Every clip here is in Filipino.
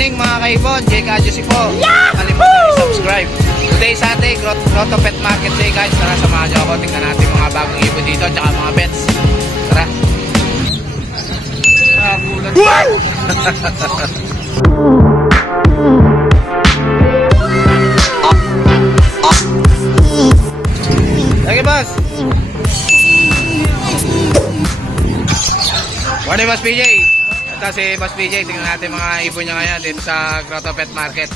morning mga kaibon, Jake Adjusi po. Kalimutan i-subscribe. Today sa ating Grotto Pet Market Day guys. Tara, samahan nyo ako. Tingnan natin mga bagong ibon dito tsaka mga pets. Tara. Gulat. Lagi boss. Morning boss PJ. Ito si boss PJ. Tingnan natin mga ibon niya ngayon dito sa Grotto Pet Market.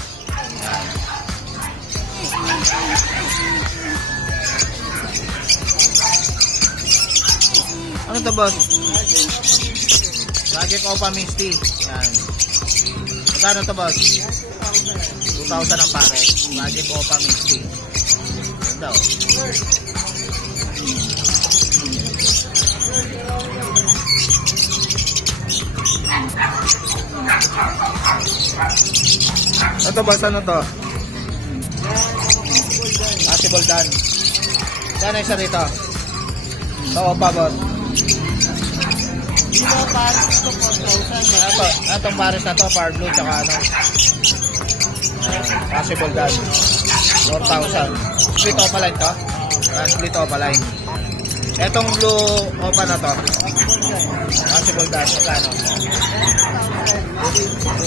Ano to boss? Lagi ko pa Misty. Yan. Magkano to boss? 2,000 ang pare. Lagi ko pa Misty. Ganda oh. Ito boss, ano to? Possible done. Yan isa rito. Ito pa boss. Dito pares ito 4,000. Itong pares na to, par blue tsaka ano. Possible done. 4,000. Split opaline to? Split opaline. Etong blue opa na to. Possible done. Magkano?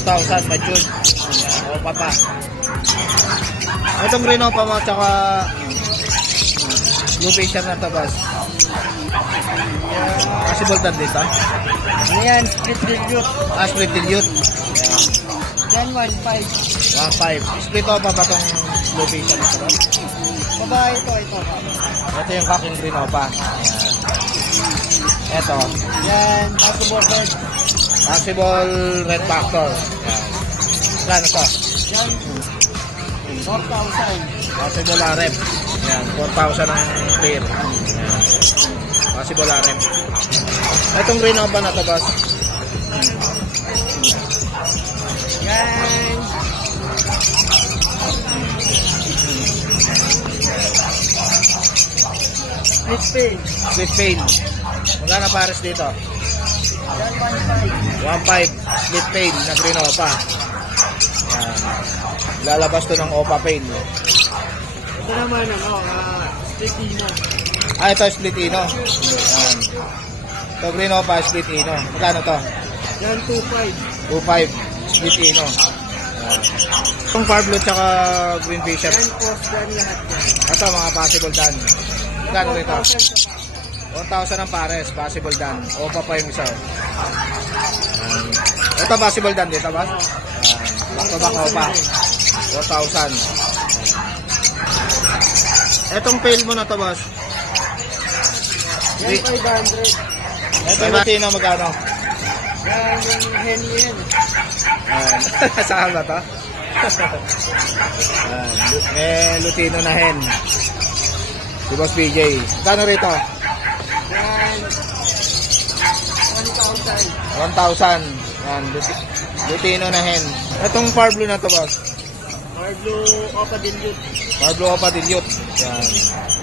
2,000 matured. Opa pa. Itong green opa mo tsaka blue patient na to boss. Possible done dito? Ayan, split dilute. Split dilute. Yan 1,500. 1,500. Split opa ba tong blue patient na to boss? Babae ito. Ito yung kaking green opa. Ito. Yan, possible red. Possible red factor. Yan. Ano to? Yan, 4,000. Possible rep. Yan, 4,000 ang pair. Yan. Possible rep. Itong green opa na to boss. Yan. Split pain. Split pain. Magkano pares dito? Yan 1,500. Split pain na green opa. Yan. Lalabas to ng opa pain. Ito naman split ino. Ito split ino. Yan. Ito green opa, split ino. Magkano to? Yan 2,500. 2,500. Split ino. Yan. Itong far blue tsaka green fisher. Yan post dan lahat yan. Ito mga possible done. Magkano rito? 1,000 ang pares. Possible done. Opa pa yung isa. Ito possible done dito boss? Back to back opa. 4,000. Etong pail mo na to boss? Yan 500. Ito yung Lutino magkano? Yan yung henny yan. Saan ba to? May Lutino na hen. Si Boss PJ. Magkano rito? Yan 1,000. 1,000. Yan. Lutino na hen. Etong far blue na to boss? Or blue opa dilute. Far blue opa dilute. Yan.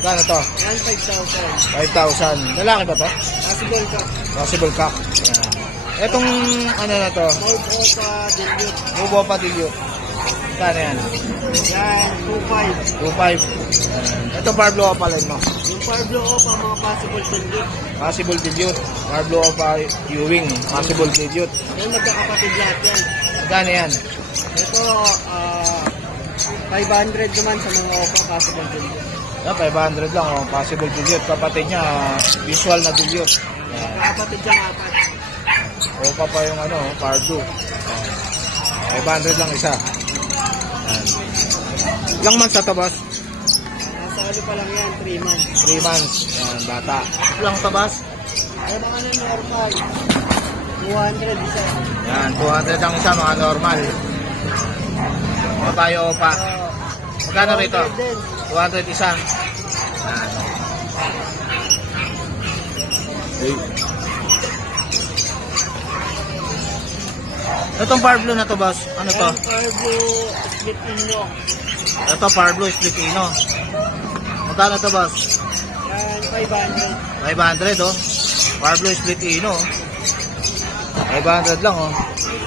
Magkano to? Yan 5,000. 5,000. Lalaki ba to? Possible ka. Possible cock. Yan. Etong ano na to? Mauve opa dilute. Mauve opa dilute. Magkano yan? Yan 2,500. 2,500. Ito far blue opa line mo? Yung far blue opa mga possible dilute. Possible dilute. Far blue opa Ewing. Possible dilute. Yan magkakapatid lahat yan. Magkano yan? Ito 500 naman sa mga opa possible dilute. Yeah, 500 lang. Oh. Possible dilute. Kapatid niya, visual na dilute. Kapatid dyan apat. Opa pa yung ano, far blue. 500 lang isa. Ilang months na to boss? Nasa ano pa lang yan, 3 months. 3 months. Yan, bata. Ilang to boss? Ay mga na normal. 200 isa. Yan, 200 lang isa, mga normal. Mga tayo opa. Magkano rito? 200 isa. Yan. Itong far blue na to boss, ano to? Yan, far blue split ino. Ito far blue split ino. Magkano to boss? Yan 500. 500 oh. Far blue split ino. 500 lang oh.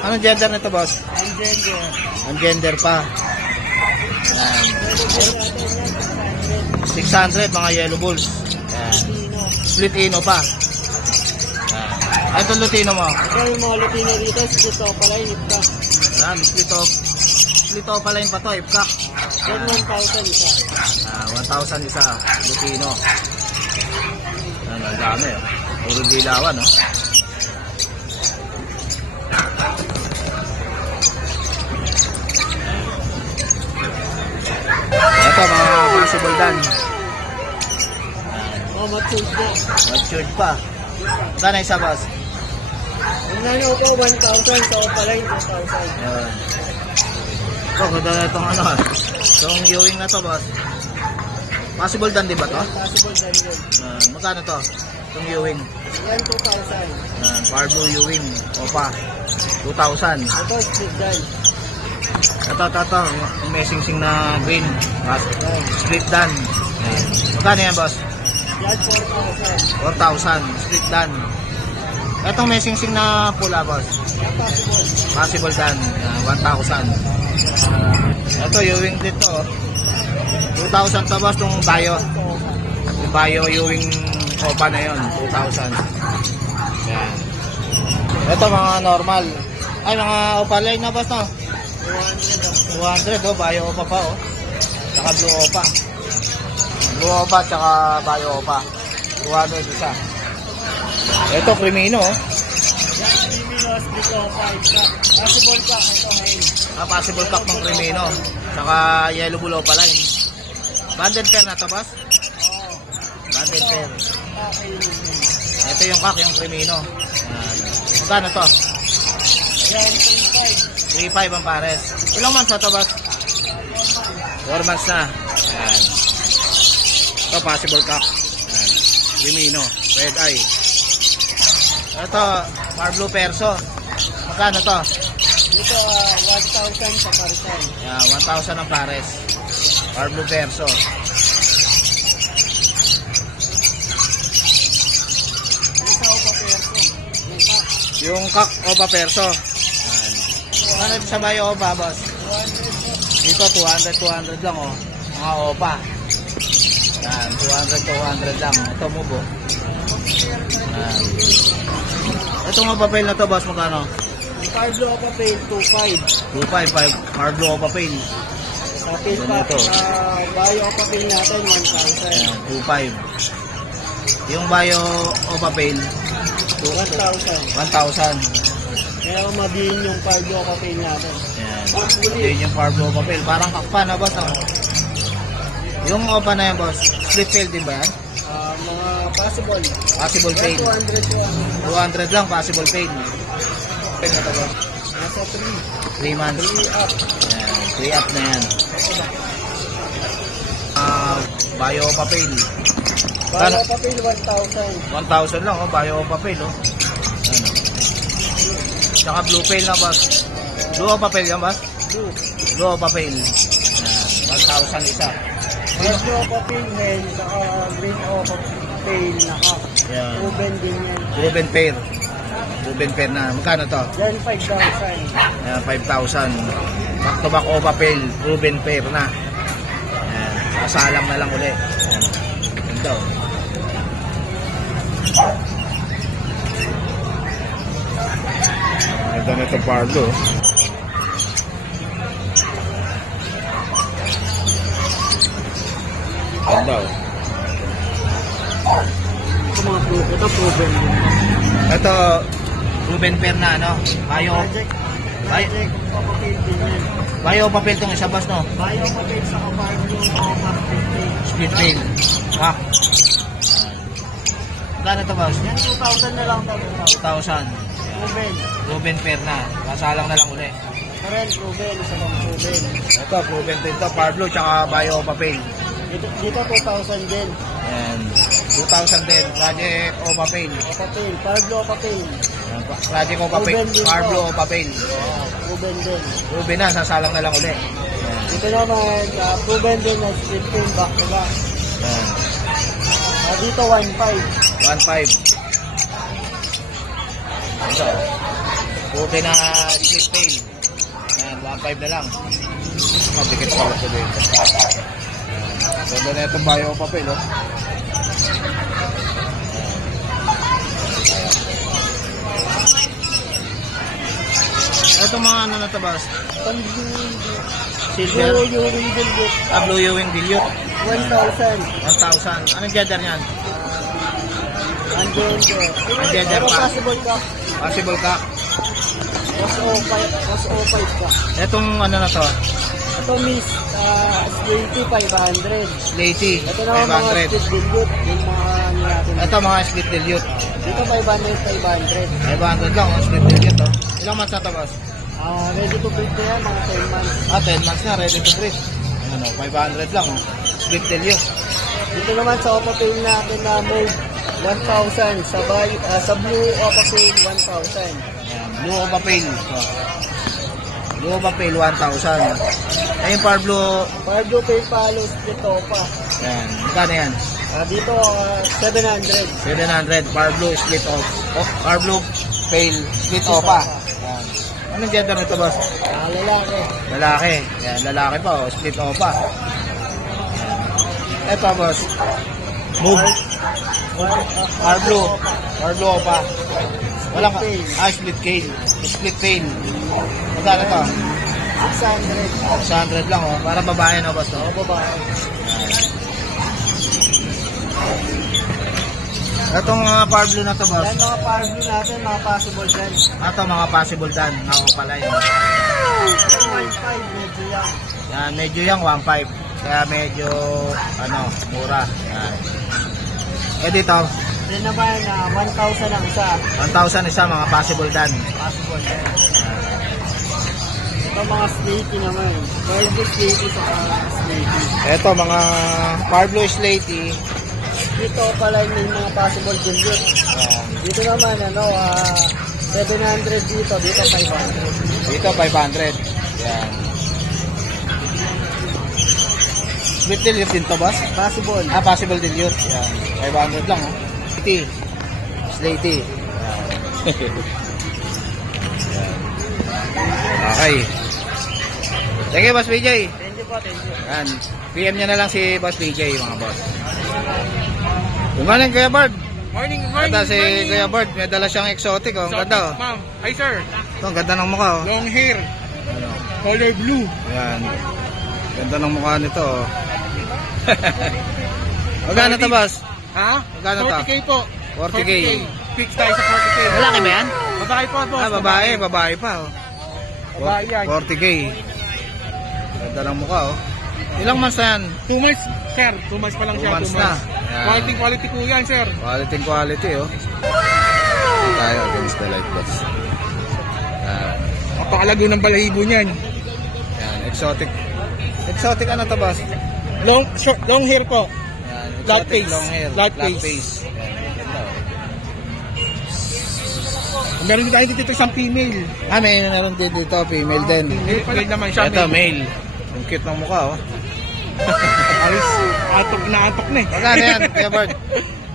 Anong gender nito boss? Ang gender. Ang gender pa. Yan. 600 mga yellow bulls. Yan. Split ino pa. Yan. Ito Lutino mo. Ito yung mga Lutino dito, split opaline, ipka. Yan, split opaline pa to, ipkak. Yan 1,000 isa. 1,000 isa, Lutino. Yan, ang dami. Puro dilawan, no? Ito mga possible dan. Oh, matured na. Matured pa. Magkano isa, boss? Ang nano ko, 1,000 sa opaline, 2,000. Yan. Ito, ganda na itong ano. Itong Ewing na to, boss. Possible dan, di ba to? Possible dan yun. Magkano to? Itong Ewing. Yan 2,000. Pardo Ewing. Opa. 2,000. Ito, split dan. Ito. Yung may sing-sing na green. At split dan. Yan. Magkano yan, boss? Yan 4,000. 4,000. Split dan. Itong may sing-sing na pula, boss. Yan possible. Possible dan. 1,000. Ito, Ewing dito. 2,000 to, boss. Itong Bayo. Yung Bayo Ewing Opa na yun. 2,000. Yan. Ito, mga normal. Ay, mga opaline na, boss, no? 200, oh. Bayo Opa pa, oh. Tsaka Blue Opa. Blue Opa, tsaka Bayo Opa. 200 isa. Ito, Crimino, oh. Yan, Crimino, split opaline. Possible pa, ito ngayon. Possible cup ng Crimino. Tsaka Yellow Bull Opaline. Banded pair na to, boss? Oo. Banded pair. Okay. Ito yung kak, yung Crimino. Magkano to? Yan, 3,500 ang pares. Ilang months na to, boss? 4 months na. Ayan. Ito, possible cup. Ayan. Crimino. Red eye. Ito, Marblue Perso. Magkano to? Dito, 1,000 sa parisan. Ayan, 1,000 ang pares. Marblue Perso. Isa o pa perso. Yung kak Opa Perso. Ayan. Ano ito sa Bayo Opa, boss? 200. Dito 200 lang, oh. Mga Opa. Yan, 200 lang. Ito mubo. Yan. Itong mga papel na to, boss, magkano? Ang Pablo Opa Pail, 2,500. 2,500. Hard blue Opa Pail. Sa Pail pa, Ganito. sa Bayo Opa Pail natin, 1,000. Yan, 2,500. Yung Bayo Opa Pail, 1,000. 1,000. Kaya mabihin yung Pablo Opa Pail natin. Yan. Yun yung Hard blue Opa Pail. Parang kakpa na, boss, oh. Yung Opa na yan, boss, split fail din ba yan? Mga possible. Possible fail. 200. 200 lang, possible fail. Fail na to, boss. Nasa 3 months. 3 up. Yan, 3 up na yan. Bayo Papel. Bayo Opa Pail, 1,000. 1,000 lang, oh. Bayo Papel, oh. Ano. Tsaka Blue Pail na, boss. Blue Papel yan, boss? Blue. Blue Papel. Yan, 1,000 isa. Pablo Opa Pail, hen, saka Green Opa Pail, naka. Yan. Ruben din yan. Ruben Pair. Ruben Pair na. Magkano to? Yan, 5,000. Ayan, 5,000. Back to back o papel. Ruben Pair na. Ayan. Kasalang na lang ulit. Ito. Ito na ito Pardo. Ito. Ito proven. Ito, Ruben Pair na, ano? Bayo. Project Opa Pail din yan. Bayo papel tong isa, boss, no? Bayo Opa Pail, saka Pablo Opa Pail. Split pail. Ha? Gano'n to, boss? Yan, 2,000 na lang. 2,000. Proven. Ruben Pair na. Kasalang na lang ulit. Karen, proven. Isa lang proven. Ito, Ruben din to. Pablo, tsaka Bayo papel. Dito 2,000 din. And 2,000 din. Project o papel. Opa Pail. Pablo Opa Pail. Project o papel. Ruben din to. Pablo o papel. Proven din. Ruben na, sasalang na lang ulit. Dito naman, proven din na split pin back to back. Dito 1,500. 1,500. Ito. Puti na split pail. Yan. 1.5 na lang. Dikit pala ito dito. Ganda na itong bayo papel, oh. Ito mga ano na tabas? Silver? Blue Ewing Dilute. Blue Ewing Dilute. 1,000. 1,000. Anong gender niyan? Ang gender pa. Possible ka. Possible ka. Was O5 ka. Itong ano na to? Ito Miss, Slaty 500. Slaty. Ito naman mga 500. split dilute. Yung mga ano natin. Ito mga split dilute. Dito 500. 500 lang, split dilute, oh. Ilang months na to, boss? Ready to breed na yan, mga 10 months. 10 months na, ready to breed. Ano, 500 lang, oh. Split dilute. Dito naman sa Opapail natin na mold, 1,000. Sa Blue Opapail, 1,000. Ayan, Blue Opapail. Oh. Blue Opapail, 1,000. Ayun, Par Blue. Para Blue Pail Palo, split Opa. Ayan, magkano yan? Dito, 700. 700, Par Blue, split off. Oh, Par Blue, Pail, split opa. Ayan. Anong gender nito, boss? Lalaki. Lalaki. Ayan, lalaki pa, oh. Split opa. Ito, boss. Move. Par Blue. Par Blue opa. Wala ka. Split tail. Split tail. Magkano to? 600. 600 lang, oh. Para babae, no, boss? No? Babae. Itong Par Blue na to, boss. Yan mga parview natin, mga possible dyan. Ito, mga possible dan. Ako pala yun. 1.5, medyo yan. Yan, medyo yung 1.5. Kaya medyo, ano, mura. Yan. Eh dito, Yan naman, 1,000 ang isa. 1,000 isa, mga possible dan. Possible dyan. Ito mga Slaty naman. Pwede Slaty sa Slaty. Ito, mga Par Blue Slaty. Dito pala yung mga possible dilute. Dito naman, 700 dito. Dito 500. Dito, 500. Yan. Split dilute din to, boss? Possible. Possible dilute. Yan. 500 lang, oh. Slaty. Slaty. Yan. Okay. Thank you, Boss BJ. Thank you po, thank you. Yan. PM nyo na lang si Boss BJ, mga boss. Good morning, Kuya Bard. Morning. Ito si Kuya Bard. May dala siyang exotic, oh. Ang ganda, oh. Ma'am. Hi, sir. Ito, ang ganda ng mukha, oh. Long hair. Ano? Color blue. Yan. Ganda ng mukha nito, oh. Magkano to, boss? Ha? Magkano to? 40K po. 40K. Fix tayo sa 40K. Lalaki ba yan? Babae po, boss. Babae. Babae pa, oh. Babae yan. 40K. Ganda ng mukha, oh. Ilang months na yan? 2 months, sir. 2 months pa lang 2 siya. months 2 na. months. Yan. Quality po yan, sir. Quality, oh. Tayo against the light box. Yan. Napakalago ng balahibo niyan. Yan. Exotic. Exotic ano to, boss? Long hair po. Yan. Flat Exotic face. long hair. Flat Flat face. face. Yan. Ganda, oh. Meron din tayo dito isang female. May naroon din dito. Female din. Male naman siya. Ito, male. Ang cute ng mukha, oh. Alis, atok na eh. Magkano yan, Kuya Bard?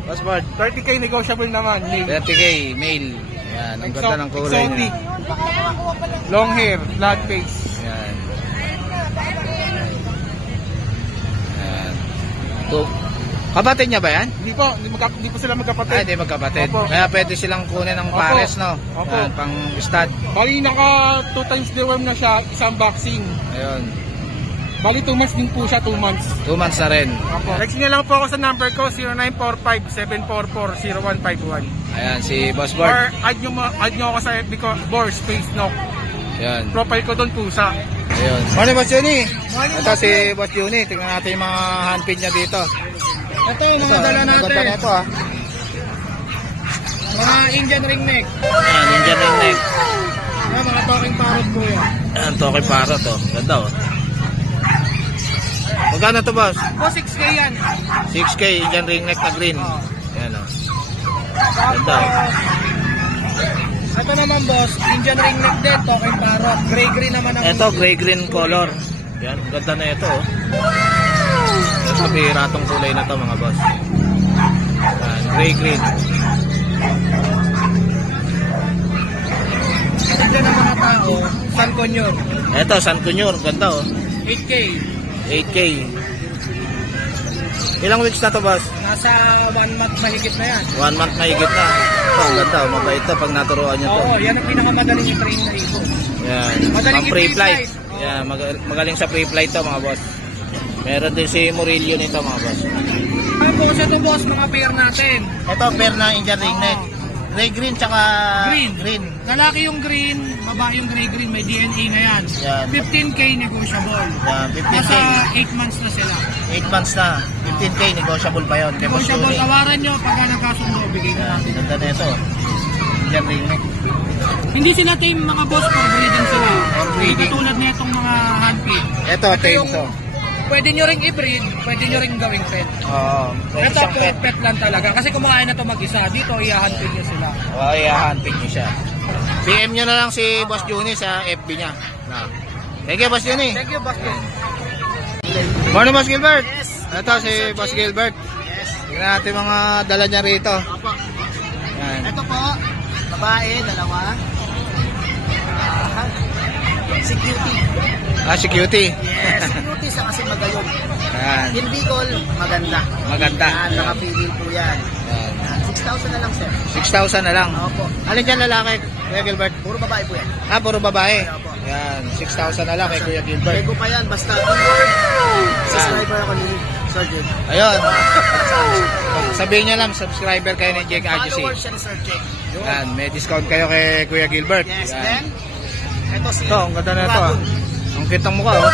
Boss Bard? 30K negotiable naman. Male. 30K, male. Yan, ang ganda ng kulay niya. Exotic. Long hair, flat face. Yan. Yan. Ito. Kapatid niya ba yan? Hindi po sila magkapatid. Hindi magkapatid. Opo. Kaya pwede silang kunin ng Opo. pares, no? Opo. Yan, pang stud. Bali, naka 2 times deworm na siya, isang vaccine. Ayun. Bali, 2 months din po siya, 2 months. 2 months na rin. Text niyo lang po ako sa number ko, 0945-744-0151. Ayan, si Boss Or Bard. add nyo ako sa FB ko, Boss Face Knock. Ayan. Profile ko doon pusa. Ayun. Morning, Boss Juni. Ito si Boss Juni. Tingnan natin yung mga handpid niya dito. Ito yung mga dala Ang natin. ganda na ito, ah. Mga Indian ring neck. Ayan, Indian ring neck. Mga talking parrot po yan. Ayan, toke para to. Ganda, oh. Magkano to, boss? Po 6K yan. 6K, Indian ring neck na green. Ayan, oh. Ganda, oh. Ito naman boss, Indian ring neck din, talking parrot. Gray-green naman ang Ito, gray-green color. Yan, ganda na ito, oh. Ito, bihira tong kulay na to, mga boss. Yan, gray-green. dyan ng mga tao, San Conyor. Ito, San Cunyur. Ganda oh. 8K. 8K. Ilang weeks na to, boss? Nasa 1 month mahigit na yan. 1 month na higit na. Ito, ang ganda. Mabait to pag naturuan nyo to. Oo, yan ang pinakamadaling i-train na ito. Yan. Madaling Pang free flight. i-free flight. Yan, magaling sa free flight to, mga boss. Meron din si Murillo nito, mga boss. Tapos ito boss, mga pair natin. Ito, pair na Indian ringneck. Gray green tsaka Green. Lalaki yung green, babae yung gray-green, may DNA na yan. Yan. 15K negotiable. Yan, 15K. Nasa 8 months na sila. 8 months na. 15K, negotiable pa yun. Kay Boss Negotiable, Yuri. tawaran nyo pagka nagkasundo, bigay na Yan, natin. ganda na ito. Indian ringneck. Hindi sila tame mga boss, for breeding sila. For breeding. Katulad na itong mga handpid. Ito, tame to. Pwede nyo ring i-breed, pwede nyo ring gawing pet. Oo. Pwede Ito siyang pet. pet. Pet lang talaga. Kasi kumakain na ito mag-isa. Dito, i-handpid nyo sila. Oo, i-hunting niyo siya. PM nyo na lang si Boss Juni sa FB niya. Thank you, Boss Juni. Thank you, Bakit. Morning, Boss Gilbert. Yes. Ito si Boss Gilbert. Yes. Tingnan natin mga dala niya rito. Opo. Yan. Ito po, babae, dalawa. Si Cutie. Ah, si Cutie. Yes, si Cutie sa kasi magayon. Yan. In Bicol, maganda. Maganda. Yan, nakapili po yan. Yan. 6,000 na lang, sir. 6,000 na lang. Opo. Alin dyan lalaki, Kuya Gilbert? Puro babae po yan. Ah, puro babae. Opo. Yan, 6,000 na lang kay Kuya Gilbert. Lego pa yan, basta keyword. Subscriber ako ni Sir Jake. Ayun. Sabihin niyo lang, subscriber kayo ni Jake Agency. Followers siya ni Sir Jake. Yan, may discount kayo kay Kuya Gilbert. Yes, Yan. then, ito si Ito, ang ganda na ito. Uragon. Ang kitang mukha, oh.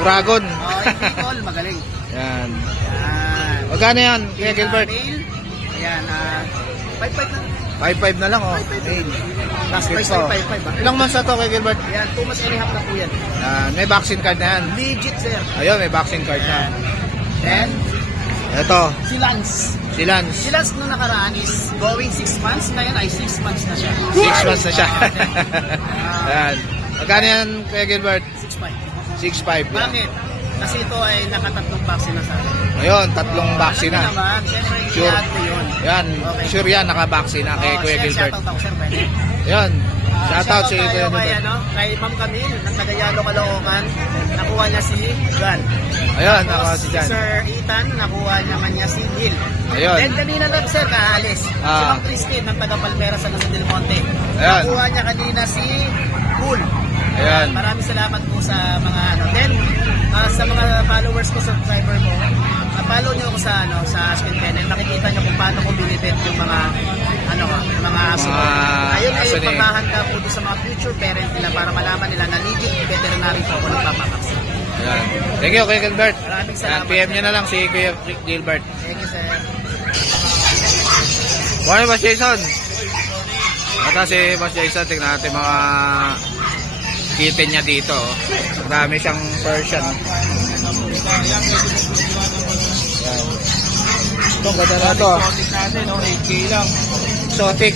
Uragon. Oh, in Bicol, magaling. Yan. Yan. Magkano yan, Kuya Gilbert? Male. Ayan, 5-5 na. 5,500 na lang, oh. Mail. Last Cute price po. ay 5-5 ba? Ilang months na to, Kuya Gilbert? Ayan, 2 months and a half na po yan. Yan, may vaccine card na yan. Legit, sir. Ayun, may vaccine card na. Then, Ito, si Lance. si Lance. Si Lance nung nakaraan is going 6 months. Ngayon ay 6 months na siya. 6 months na siya. Yan. Magkano yan, Kuya Gilbert? 6'5". 6,500 yan. Bakit? Kasi ito ay nakatatlong vaccine na sa akin. Ayun, tatlong vaccine Alam na. niyo naman, syempre, Sure. lahat po yun. Yan, Okay. sure yan, naka-vaccine na kay Oh, Kuya sir, Gilbert. shoutout ako, sir, pwede. Yan, shoutout si Shoutout Kuya tayo kay, Gilbert. kay Ma'am Camille, ng Tagayalo, Caloocan. Nakuha niya si Jan. Ayun, Tapos, naka si Jan. Sir Ethan, nakuha naman niya si Neil. Ayun. Then kanina lang, sir, kaalis. Si Ah. Ma'am Christine ng taga Palmera sa San Del Monte. Ayun. Nakuha niya kanina si Cool. Ayan. Maraming salamat po sa mga ano. Then, sa mga followers ko, subscriber ko, follow niyo ako sa sa Aspen Kennel. Makikita niyo kung paano ko binibet yung mga mga aso. Ayun ay aso ni- paghahanda po doon sa mga future parent nila para malaman nila na legit veterinary po ako nagpapakaksa. Ayan. Thank you, Kuya Gilbert. Maraming Yan, salamat. PM nyo na lang si Kuya Gilbert. Thank you, sir. Morning, Boss Jason. Ito si Boss Jason, tignan natin mga kitten niya dito. Marami siyang Persian. Yan. Ito, ganda na ito. Exotic natin, 8K lang. Exotic.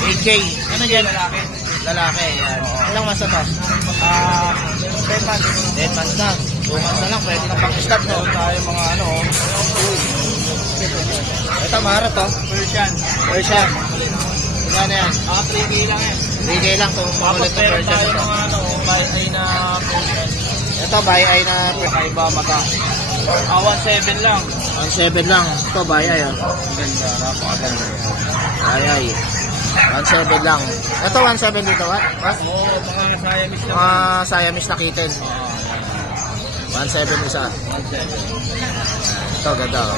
8K. Ano yan? Lalaki. Yan. Ilang months na to? 10 months. 10 months na. 2 months na lang. Pwede na pang start, no? Tayo mga Ito, mahara to. Persian. Persian. Ano yan? 3K lang yan. 3K lang kung makulit na Meron Persian. tayo ito. mga ay na Persian. Ito, buy-eye na Kaiba mata. 1.7 lang. 1.7 lang. Ito, buy-eye. Oh. Ganda, napakaganda. Buy-eye. 1.7 lang. Ito, 1.7 dito, what? Oo, mga Siamese lang. Mga Siamese na kitten. 1.7 isa. Ito, ganda. Oh.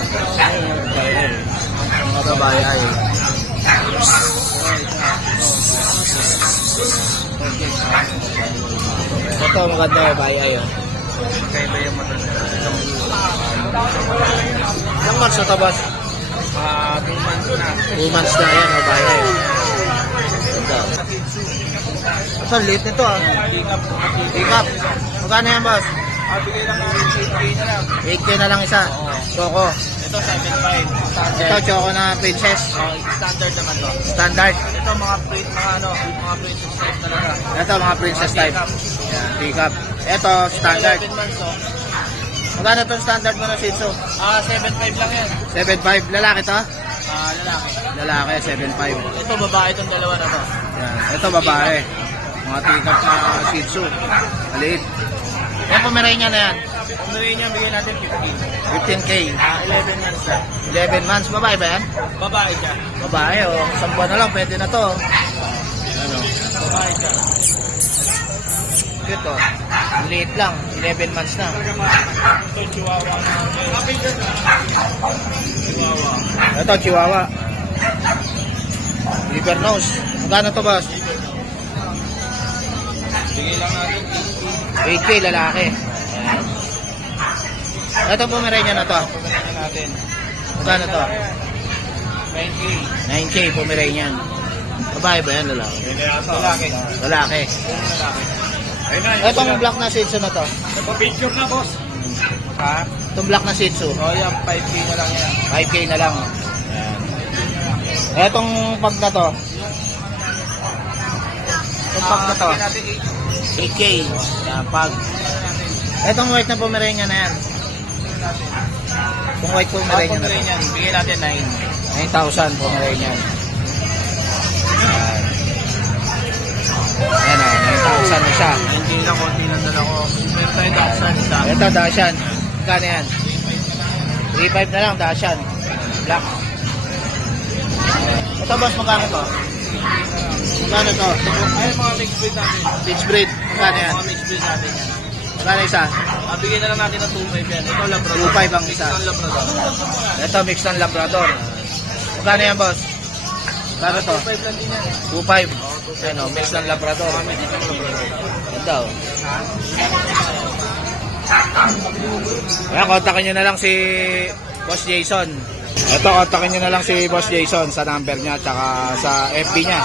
Ito, buy-eye. Ito, maganda. Buy-eye. Oh. Kaiba yung mata. Ilang months na to, boss? 2 months na. 2 months na yan, oh, buy-eye. Ganda. Ito, late nito, ah. Pick up. Magkano yan, boss? Bigay lang ng 8K na lang. 8K na lang isa. Choco. Ito 7.5. Ito, choco na princess. Standard naman to. Standard. Ito mga princess type talaga. Ito, mga princess type. Yan, pick up. Ito, standard. 11 months to. Magkano itong standard mo na Shih Tzu? 7.5 lang yan. 7.5. Lalaki to? Lalaki. Lalaki, 7.5. Ito babae itong dalawa na to. Yan. Ito babae. Mga tikap na Shih Tzu. Maliit. Yan Pomeranian na yan. Pomeranian, bigyan natin 15K. 11 months na. 11 months. Babae ba yan? Babae siya. Babae o. Oh. 10 buwan na lang. Pwede na to. Ano? Babae siya. Cute oh. Maliit lang. 11 months na. Ito, Chihuahua. Chihuahua. Ito, Chihuahua. Liver nose. Magkano to, boss? Bigyan lang natin 8K lalaki. Ito Pomeranian na to. Pomeranian natin. Magkano to? 9K. 9K Pomeranian. Babae ba yan? Lalaki? Lalaki. Lalaki. Ayun na. Itong black na Shih Tzu na to. Ito, picture na, boss. Ha? Itong black na Shih Tzu. O, yan. 5K na lang yan. 5K na lang. Itong pag na to. Itong pag na to. Bigyan natin 8K. Yan, pag. Itong white na Pomeranian na yan. Itong white Pomeranian na to. Pomeranian, bigyan natin 9,000 Pomeranian. Ayan o, 9,000 na siya. 9. Hindi lang, konti lang dala ko. Meron tayo Dachshund isa. Ito, Dashan. Magkano yan? 3,500 na lang, Dashan. Black. Ito, boss, magkano to? Magkano to? Ay, mga mixed breed natin. Pitch breed. Magkano yan? Mga mixed breed natin yan. Magkano isa? Bigyan na lang natin ng 2.5 yan. Ito, Labrador. 2.5 ang isa. Ito, Labrador. Ito, mix ng Labrador. Magkano yan, boss? Magkano to? 2.5 lang din yan. 2.5. Ano, mix ng Labrador. Ganda o. Kaya kontakin nyo na lang si Boss Jason. Ito, kontakin nyo na lang si Boss Jason sa number niya at saka sa FB niya.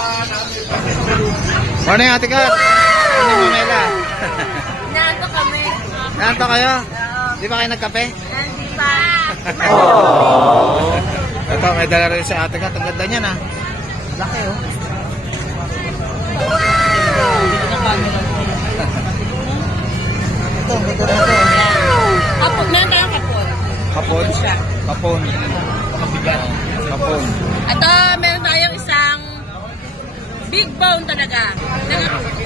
Morning, Ate Kat. Morning, Mamela. Nato kami. Nanto kayo? Di ba kayo nagkape? Hindi pa. Ito, may dala rin si Ate Kat. Ang ganda niya na. Laki oh. Ito, ang ganda na ito. Kapon, meron tayong kapon. Kapon? Kapon. Kapon. Ito, meron tayong isang big bone talaga.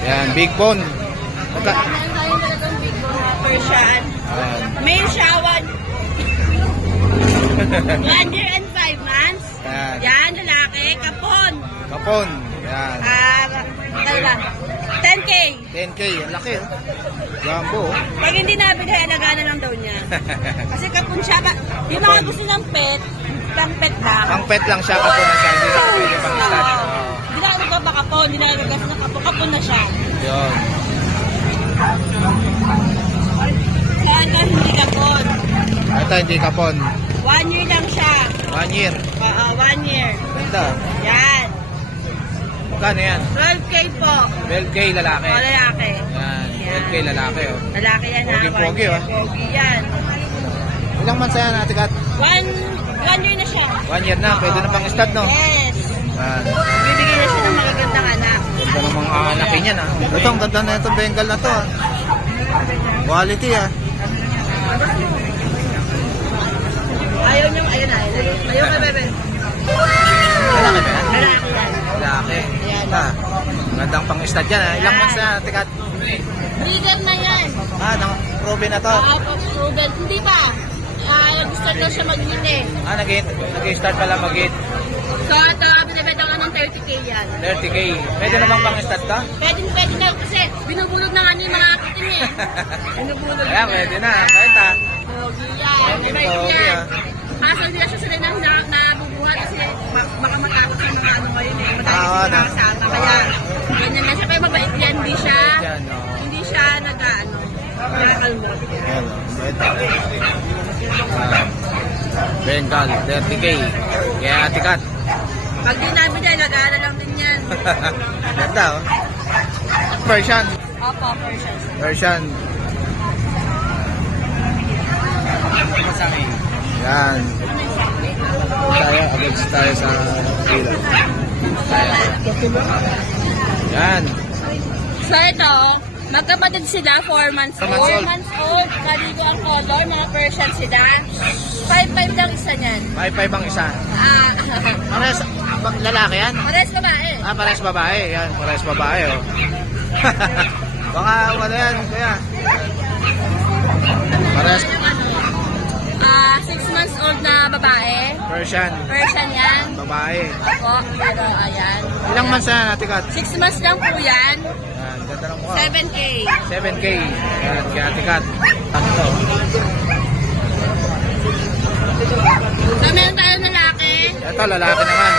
Yan, big bone. Meron tayong talagang big bone na Persian. Ayan. Male siya, 1 year and 5 months. Yan. Yan, lalaki. Kapon. Kapon. Yan. Dalawa. 10K. 10K. Ang laki oh. Jumbo oh. Pag hindi nabigay, alaga na lang daw niya. Kasi kapon siya. Yung mga gusto ng pet, pang pet lang. Ang pet lang siya, kapon na siya. Hindi na pwede pang stud. Hindi na nagpapakapon, hindi na nagagas ng kapon. Kapon na siya. Yun. Kaya ito hindi kapon. Ito, hindi kapon. 1 year lang siya. 1 year. 1 year. Ganda. Yan. Magkano yan? 12K po. 12K lalaki. O lalaki. Yan. 12K lalaki oh. Lalaki yan ha. Pogi-pogi, oh. Pogi yan. Ilang months yan, Ate Kat? 1 year na siya. 1 year na. Pwede na pang stud, no? Yes. Yan. Bibigyan na siya ng magagandang anak. Ganda ng mga anakin yan ah. Ito, ang ganda na ito Bengal na to ah. Quality ah. Ayaw niyo, ayun na. Ayaw ka, bebe. Lalaki ba yan? Lalaki yan. Lalaki. Ah, gandang pang stud yan ah. Ilang months na, Ate Kat? Breeder na yan. Ah, proven na to. Proven. Hindi pa. Gusto na siya mag-hit eh. Ah, nag-start pala mag-hit. So, ito, binibenta ko ng 30K yan. 30K. Pwede na bang pang stud to? Pwede na kasi binubulog na nga niya yung mga akitin eh. Binubulog Kaya pwede na. Kahit ah. Pogi yan. Pogi, Mabait pogi, yan. ah. Kaso hindi na siya sila nabubuhat kasi baka matakot sa mga ano ngayon eh. Madami Oo, siya na. nakasama. Kaya ganyan na siya. Kaya mabait yan. Hindi siya, Yan, no? hindi siya nag-ano. Nakakalmot. Yan, ito. Bengal, 30K. Kaya Ate Kat. Pag di namin yan, nag-aaral lang din yan. Ganda oh. Persian. Opo, Persian. Persian. Yan. Tayo, against tayo sa ilaw. Tayo. Yan. So ito, Magkapatid sila, 4 months 4 old. months 4 old. months old, kaligo ang color, mga Persian sila. 5'5 lang isa niyan. 5'5 ang isa. Ah, Pares, lalaki yan? pares babae. Ah, pares babae. Yan, pares babae, oh. Baka, wala yan, kuya. Pares, 6 months old na babae. Persian. Persian yan. Babae. Opo, pero ayan. Ilang months na natin, Kat? 6 months lang po yan. Yan, ganda ng mukha. 7K. 7K. Yan, kaya Ate Kat. Ito. So, meron tayong lalaki. Ito, lalaki naman.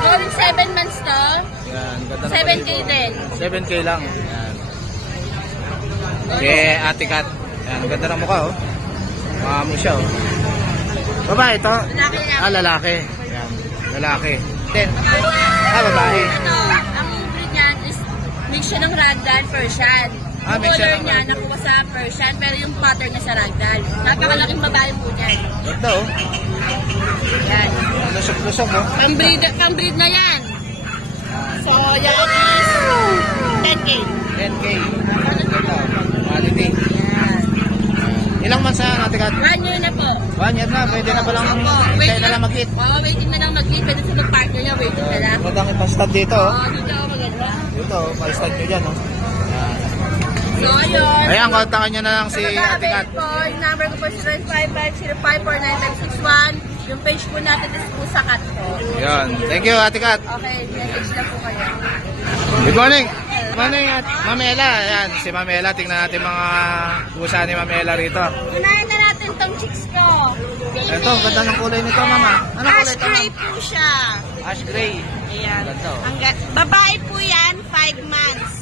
Going 7 months to. Yan, ganda ng 7K baligo. din. 7K lang. Yan. Okay, Ate Kat. Yan, ganda ng mukha, oh. Mo siya, oh. Babae ito? Lalaki lang. Ah, lalaki. Yan, lalaki. Then, Babae. babae. Ano, ang breed niyan is mix siya ng Ragdoll Persian. Ah, Yung mix siya color ng niya nakuha sa Persian, pero yung pattern niya sa Ragdoll. Napakalaking babae po niyan. Ganda, oh. Yan. Lusog-lusog, oh. Pang-breed na yan. So, yan is 10K. 10K. Ganda, oh. Quality. Yan. Ilang months na natin, Kat? 1 year na po. 1 year na. Pwede na palang Opo, hintay na lang mag-hit. Oo, waiting na lang mag-hit. Pwede sa partner niya, waiting na lang. Magandang ipastad dito, oh. Oo, dito ako maganda. Dito, oh. Pastad nyo dyan, oh. So, ayun. Ayan, kontakan nyo na lang si Sa Ate Kat. po, yung number ko po is 0955-0549561. Yung page po natin is po sa Kat po. Yun. Thank you, Ate Kat. Okay, message lang po kayo. Good morning. Good morning, Mamela. Ayan, si Mamela. Tingnan natin mga pusa ni Mamela rito. Unahin na natin tong chicks ko. Ito, ang ganda ng kulay nito, Mama. Ano kulay Ash ito, gray Ma'am? po siya. Ash gray. Ayan. Ganda, oh. Babae po yan, 5 months.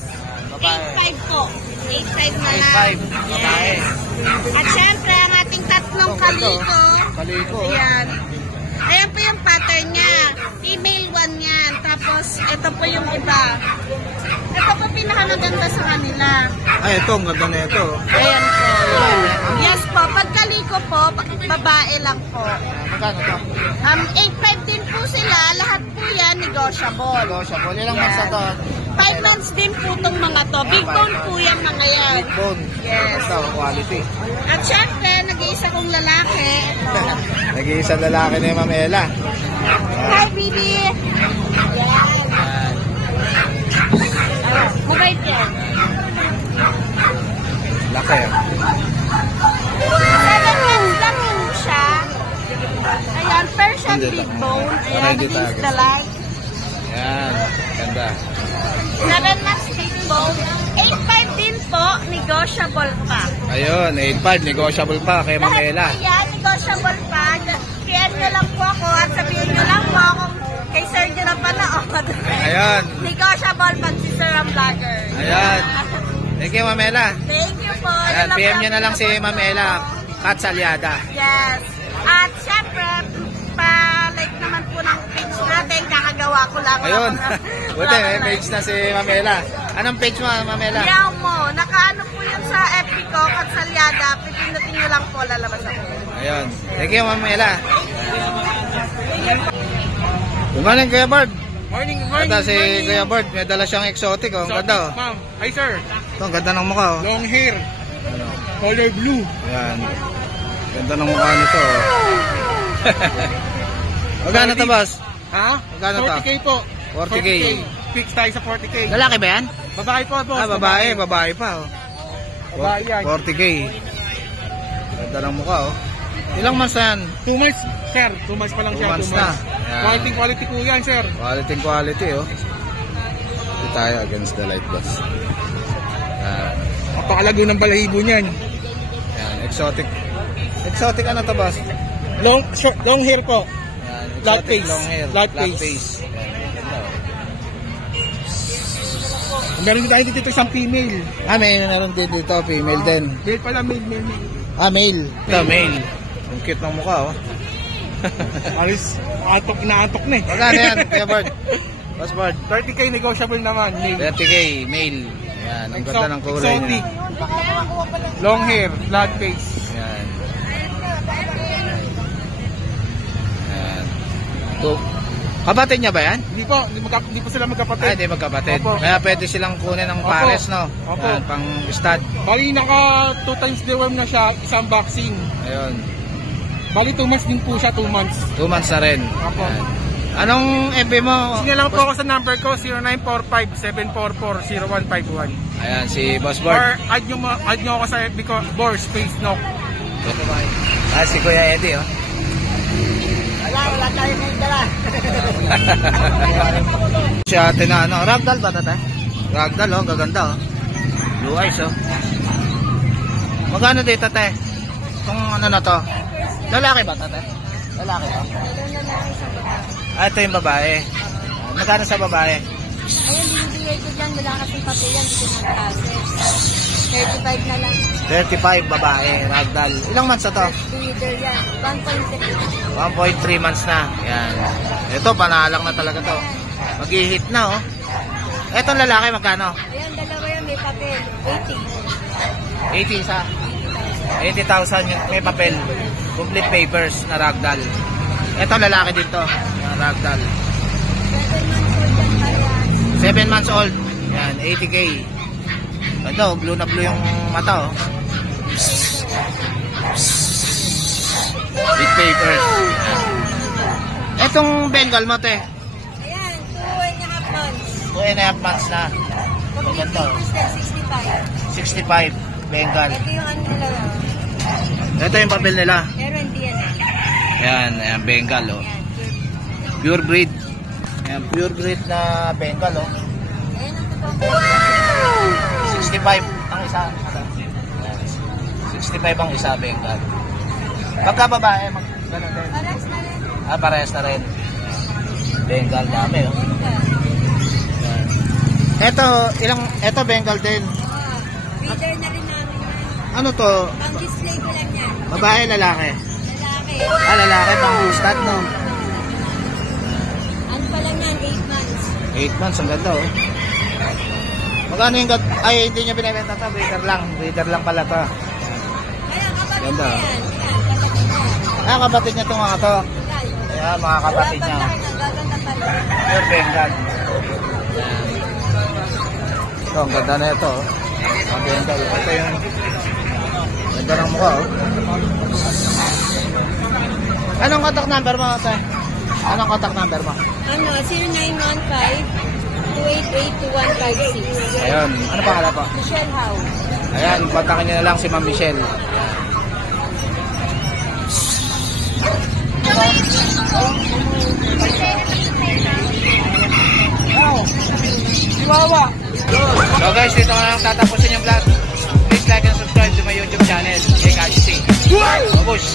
Babae. 8'5 po. 8'5 na lang. 8'5. Babae. At syempre, ang ating tatlong kaliko. Kaliko. Ayan. Ayan po yung pattern niya. Female one yan. Tapos, ito po yung iba. Ito po pinakamaganda sa kanila. Ay, ito, ang ganda na ito. Ayan po. Yes po. Pagkaliko po, babae lang po. Magkano ito? 8'5 din po sila. Lahat po yan negotiable. Negotiable. Ilang months na ito? 5 months din po itong mga to. Big bone po yan mga yan. Big bone. Yes. Ito, quality. At syempre, nag-iisa kong lalaki. Ito. Nag-iisang lalaki ni Mamela. Hi, baby! Yan. Mabait yan. Laki, oh. 7 months lang yun siya. Ayan, Persian Hindi big ta- bone. Ayan, Hindi against ta- the light. Yan. Ganda. 7 months big bone. 8'5 din po, negotiable pa. Ayun, 8'5. Negotiable pa kay Mamela. Lahat po yan, negotiable pa. PM nyo lang po ako at sabihin nyo lang po kung kay Sir nyo na panood. Ayun. Negotiable pag si Sir ang vlogger. Ayan. Thank you, Mamela. Thank you po. Ayan, Yun lang PM po nyo na lang si ang Mamela. Kat Salyada. Yes. At syempre, pa-like naman po ng page natin. Kakagawa ko lang. Ayun. Buti, may page na si Mamela. Anong page mo, Mamela? Yaw mo. Nakaano po yun sa FB ko, Kat Salyada. Pipinutin nyo lang po, lalabas ako. Ayun. Thank you, Mamela. Good morning, Kuya Bard. Morning, Ito si Kuya Bard. May dala siyang exotic, oh. Ang ganda, oh. Ma'am. Hi, sir. Ito, ang ganda ng mukha, oh. Long hair. Color blue. Ayan. Ganda ng mukha nito, oh. Magkano to, boss? Ha? Magkano to? 40K po. 40K. Fix tayo sa 40K. Lalaki ba yan? Babae po, boss. Ah, babae. Babae pa, oh. Babae yan. 40K. Ganda ng mukha, oh. Ilang months na yan? 2 months, sir. 2 months pa lang 2 siya. months 2 na. months. Ayan. Quality po yan, sir. Quality, oh. Ito tayo against the light, boss. Ayan. Napakalago ng balahibo niyan. Ayan, exotic. Exotic ano to, boss? Long hair po. Ayan, Black exotic face. long hair. Black Black face. face. Ayan, ganda, oh. Meron din tayo dito isang female. Ah, meron din dito, female din. Male pala, male. Ah, male. Ito, male. Ang cute ng mukha, oh. Alis, inaantok na eh. Magkano yan, Kuya Bard? Boss Bard? 30K negotiable naman, male. 30K, male. Yan, ang ganda ng kulay niya. Exotic. Long hair, black face. Yan. Yan. Kapatid niya ba yan? Hindi po sila Ay, magkapatid. di magkapatid. Opo. Kaya pwede silang kunin ng Opo. pares, no? Opo. Yan, pang stud. Bali, naka 2 times deworm na siya, isang vaccine. Ayun. Bali, 2 months din po siya, 2 months. 2 months na rin. Opo. Yan. Anong FB mo? Sige lang po ako sa number ko, 0945-744-0151. Ayan, si Boss Bord. Or add nyo ako sa FB ko, Bor Space Knock. Ah, si Kuya Eddie, oh. Wala tayo may dala. Si ate na, ano, ragdoll ba, tatay? Ragdoll, oh, gaganda, oh. Blue eyes, oh. Magkano dito, tatay? Itong ano na to? Lalaki ba, tatay? Lalaki, oh. Ah, ito yung babae. Magkano sa babae? Ayun, binibigay ko dyan. Wala kasing papel yan. Dito na process. 35 na lang. 35, babae, ragdoll. Ilang months na to? Breeder yan. 1.3. 1.3 months na. Yan. Ito, panalang na talaga to. Mag-hit na, oh. Etong lalaki, magkano? Ayan, dalawa yan. May papel. 80 sa 80,000 yung may papel. Complete papers na ragdoll. Ito lalaki dito. Yung ragdoll. 7 months old. Yan, 80k. Ito, blue na blue yung mata, oh. With papers. Etong Bengal mo, te. Ayan, 2.5 months. 2.5 months na. Maganda, oh. 65. 65 Bengal. Ito yung ano nila. Ito yung papel nila. Pero hindi yan. Yan, ayan, Bengal, oh. Ayan, Pure breed. Ayan, pure breed na Bengal, oh. ayan ang totoo. 65 ang isa. Ayan, 65 ang isa, Bengal. Pagka babae, ganun din. Parehas na rin. Ah, parehas na rin. Bengal, dami, oh. Ayan. Ito Bengal din. Breeder na rin namin yan. Ano to? Pang-display ko lang yan. Babae, lalaki? Lalaki. Ah, lalaki, pang stud, no? Ano pa lang yan? 8 months. 8 months, ang ganda, oh. Magkano yung ay, hindi nyo binibenta to, breeder lang. Breeder lang pala to. Ayan, kapatid Ganda, na oh. yan. Ayan, kapatid na. Ah, kapatid niya itong mga to. Ayan. Ayan, mga kapatid niya. Wala pa na, gaganda pa rin. Pure Bengal. Ito, ang ganda na ito, oh. Ang Bengal. Ito yung ganda ng mukha, oh. Anong contact number mo, te? Anong contact number mo? Ano, 0915-288-2156. Ayun, ano pangalan po? Michelle Howe. Ayan, kontakin niyo na lang si Ma'am Michelle. So guys, dito na lang tatapusin yung vlog. Please like and subscribe to my YouTube channel. Hey, Kaji. Babush!